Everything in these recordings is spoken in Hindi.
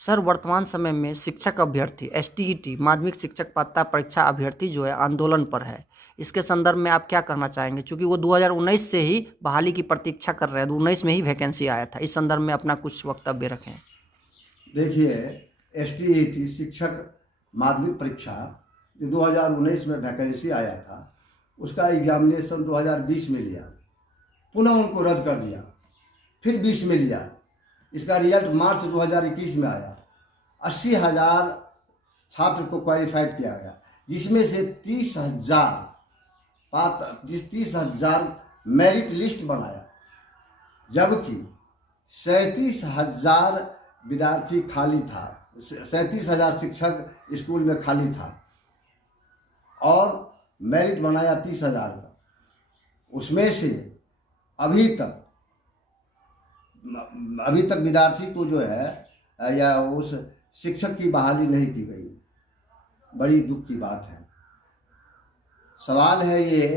सर, वर्तमान समय में शिक्षक अभ्यर्थी एसटीईटी माध्यमिक शिक्षक पात्रता परीक्षा अभ्यर्थी जो है आंदोलन पर है। इसके संदर्भ में आप क्या कहना चाहेंगे? क्योंकि वो 2019 से ही बहाली की प्रतीक्षा कर रहे हैं, 19 में ही वैकेंसी आया था। इस संदर्भ में अपना कुछ वक्तव्य रखें। देखिए, एसटीईटी शिक्षक माध्यमिक परीक्षा जो 2019 में वैकेंसी आया था, उसका एग्जामिनेशन 2020 में लिया, पुनः उनको रद्द कर दिया, फिर 20 में लिया। इसका रिजल्ट मार्च 2021 में आया। 80,000 छात्र को क्वालिफाइड किया गया, जिसमें से 30,000 मेरिट लिस्ट बनाया, जबकि 37,000 विद्यार्थी खाली था, 37,000 शिक्षक स्कूल में खाली था और मेरिट बनाया 30,000 का। उसमें से अभी तक विद्यार्थी को जो है या उस शिक्षक की बहाली नहीं की गई। बड़ी दुख की बात है। सवाल है ये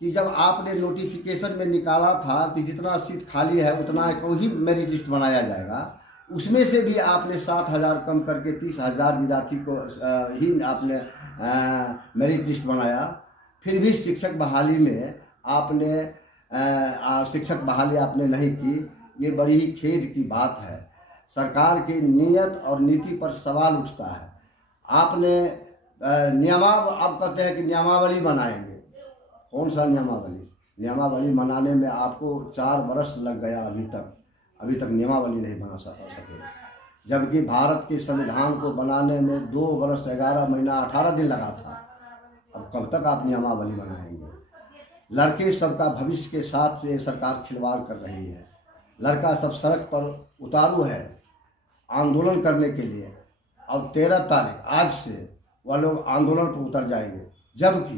कि जब आपने नोटिफिकेशन में निकाला था कि जितना सीट खाली है उतना को ही मेरिट लिस्ट बनाया जाएगा, उसमें से भी आपने 7,000 कम करके 30,000 विद्यार्थी को ही आपने मेरिट लिस्ट बनाया। फिर भी शिक्षक बहाली में आपने शिक्षक बहाली आपने नहीं की। ये बड़ी ही खेद की बात है। सरकार की नीयत और नीति पर सवाल उठता है। आपने आप कहते हैं कि नियमावली बनाएंगे। कौन सा नियमावली? नियमावली बनाने में आपको 4 वर्ष लग गया। अभी तक नियमावली नहीं बना सके, जबकि भारत के संविधान को बनाने में 2 वर्ष 11 महीना 18 दिन लगा था। अब कब तक आप नियमावली बनाएंगे? लड़के सबका भविष्य के साथ से सरकार खिलवाड़ कर रही है। लड़का सब सड़क पर उतारू है आंदोलन करने के लिए। अब 13 तारीख आज से वह लोग आंदोलन पर उतर जाएंगे, जबकि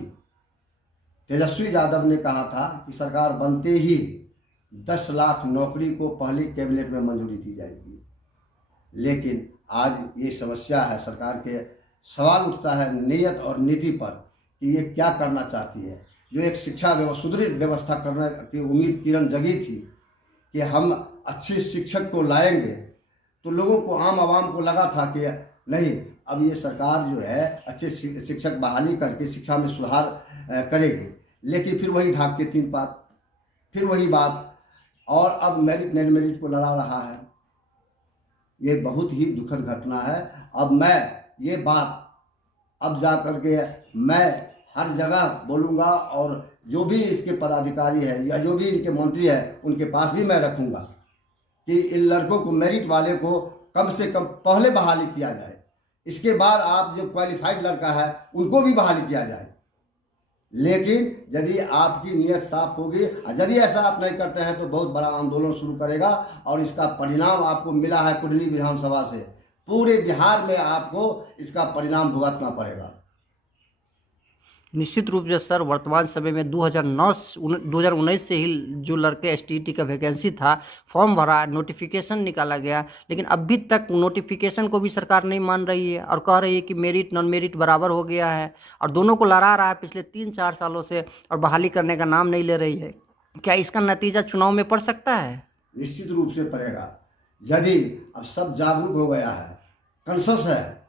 तेजस्वी यादव ने कहा था कि सरकार बनते ही 10 लाख नौकरी को पहली कैबिनेट में मंजूरी दी जाएगी। लेकिन आज ये समस्या है, सरकार के सवाल उठता है नीयत और नीति पर कि ये क्या करना चाहती है। जो एक शिक्षा सुदृढ़ व्यवस्था करने की उम्मीद किरण जगी थी कि हम अच्छे शिक्षक को लाएंगे, तो लोगों को आम आवाम को लगा था कि नहीं, अब ये सरकार जो है अच्छे शिक्षक बहाली करके शिक्षा में सुधार करेगी। लेकिन फिर वही ढाक के 3 बात, फिर वही बात, और अब मेरिट नॉन मेरिट को लड़ा रहा है। ये बहुत ही दुखद घटना है। अब मैं ये बात अब जा कर के मैं हर जगह बोलूँगा, और जो भी इसके पदाधिकारी है या जो भी इनके मंत्री है उनके पास भी मैं रखूँगा कि इन लड़कों को, मेरिट वाले को कम से कम पहले बहाली किया जाए। इसके बाद आप जो क्वालिफाइड लड़का है उनको भी बहाली किया जाए। लेकिन यदि आपकी नीयत साफ होगी, यदि ऐसा आप नहीं करते हैं तो बहुत बड़ा आंदोलन शुरू करेगा, और इसका परिणाम आपको मिला है कुंडली विधानसभा से। पूरे बिहार में आपको इसका परिणाम भुगतना पड़ेगा। निश्चित रूप से सर, वर्तमान समय में 2019 से ही जो लड़के एसटीईटी का वैकेंसी था, फॉर्म भरा, नोटिफिकेशन निकाला गया, लेकिन अभी तक नोटिफिकेशन को भी सरकार नहीं मान रही है और कह रही है कि मेरिट नॉन मेरिट बराबर हो गया है, और दोनों को लड़ा रहा है पिछले 3-4 सालों से, और बहाली करने का नाम नहीं ले रही है। क्या इसका नतीजा चुनाव में पड़ सकता है? निश्चित रूप से पड़ेगा। यदि अब सब जागरूक हो गया है, कॉन्शस है,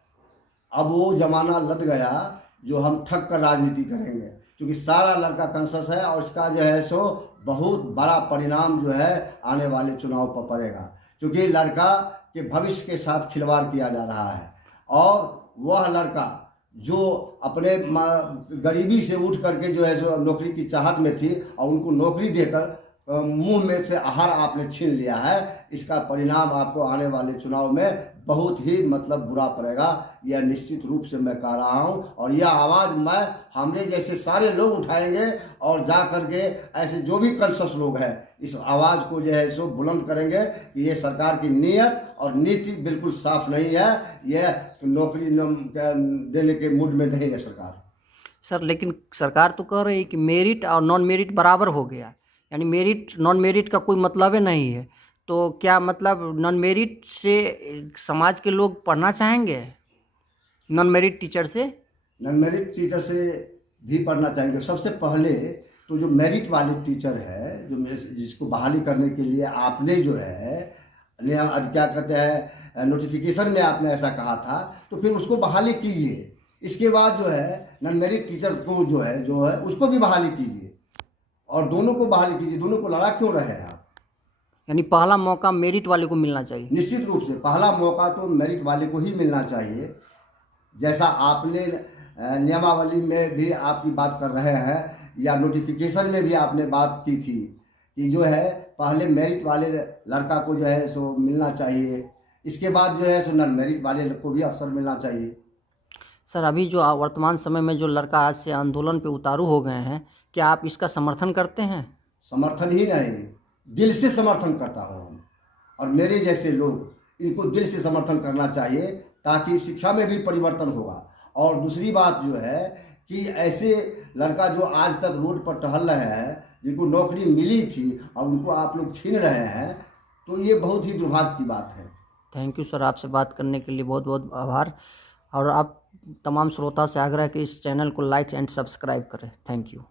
अब वो जमाना लद गया जो हम ठग कर राजनीति करेंगे, क्योंकि सारा लड़का कॉन्शस है, और इसका जो है सो बहुत बड़ा परिणाम जो है आने वाले चुनाव पर पड़ेगा, क्योंकि लड़का के भविष्य के साथ खिलवाड़ किया जा रहा है। और वह लड़का जो अपने गरीबी से उठ करके जो है सो नौकरी की चाहत में थी, और उनको नौकरी देकर मुंह में से आहार आपने छीन लिया है, इसका परिणाम आपको आने वाले चुनाव में बहुत ही बुरा पड़ेगा। यह निश्चित रूप से मैं कह रहा हूं, और यह आवाज़ मैं हमरे जैसे सारे लोग उठाएंगे, और जा करके ऐसे जो भी कॉन्शस लोग हैं इस आवाज़ को जो है सो बुलंद करेंगे कि ये सरकार की नीयत और नीति बिल्कुल साफ नहीं है। यह नौकरी देने के मूड में नहीं है सरकार। सर, लेकिन सरकार तो कह रही है कि मेरिट और नॉन मेरिट बराबर हो गया, यानी मेरिट नॉन मेरिट का कोई मतलब ही नहीं है। तो क्या नॉन मेरिट से समाज के लोग पढ़ना चाहेंगे? नॉन मेरिट टीचर से भी पढ़ना चाहेंगे। सबसे पहले तो जो मेरिट वाले टीचर है, जो जिसको बहाली करने के लिए आपने जो है नियम क्या कहते हैं नोटिफिकेशन में आपने ऐसा कहा था, तो फिर उसको बहाली कीजिए। इसके बाद जो है नॉन मेरिट टीचर को जो है उसको भी बहाली कीजिए, और दोनों को बहाली कीजिए। दोनों को लड़ा क्यों रहे हैं आप? यानी पहला मौका मेरिट वाले को मिलना चाहिए। निश्चित रूप से पहला मौका तो मेरिट वाले को ही मिलना चाहिए। जैसा आपने नियमावली में भी आपकी बात कर रहे हैं, या नोटिफिकेशन में भी आपने बात की थी कि जो है पहले मेरिट वाले लड़का को जो है सो मिलना चाहिए, इसके बाद जो है सो नॉन मेरिट वाले को भी अवसर मिलना चाहिए। सर, अभी जो वर्तमान समय में जो लड़का आज से आंदोलन पे उतारू हो गए हैं, क्या आप इसका समर्थन करते हैं? समर्थन ही नहीं, दिल से समर्थन करता हूँ हम, और मेरे जैसे लोग इनको दिल से समर्थन करना चाहिए, ताकि शिक्षा में भी परिवर्तन होगा। और दूसरी बात जो है कि ऐसे लड़का जो आज तक रोड पर टहल रहे हैं, जिनको नौकरी मिली थी और उनको आप लोग छीन रहे हैं, तो ये बहुत ही दुर्भाग्य की बात है। थैंक यू सर, आपसे बात करने के लिए बहुत बहुत आभार। और आप तमाम श्रोता से आग्रह है कि इस चैनल को लाइक एंड सब्सक्राइब करें। Thank you.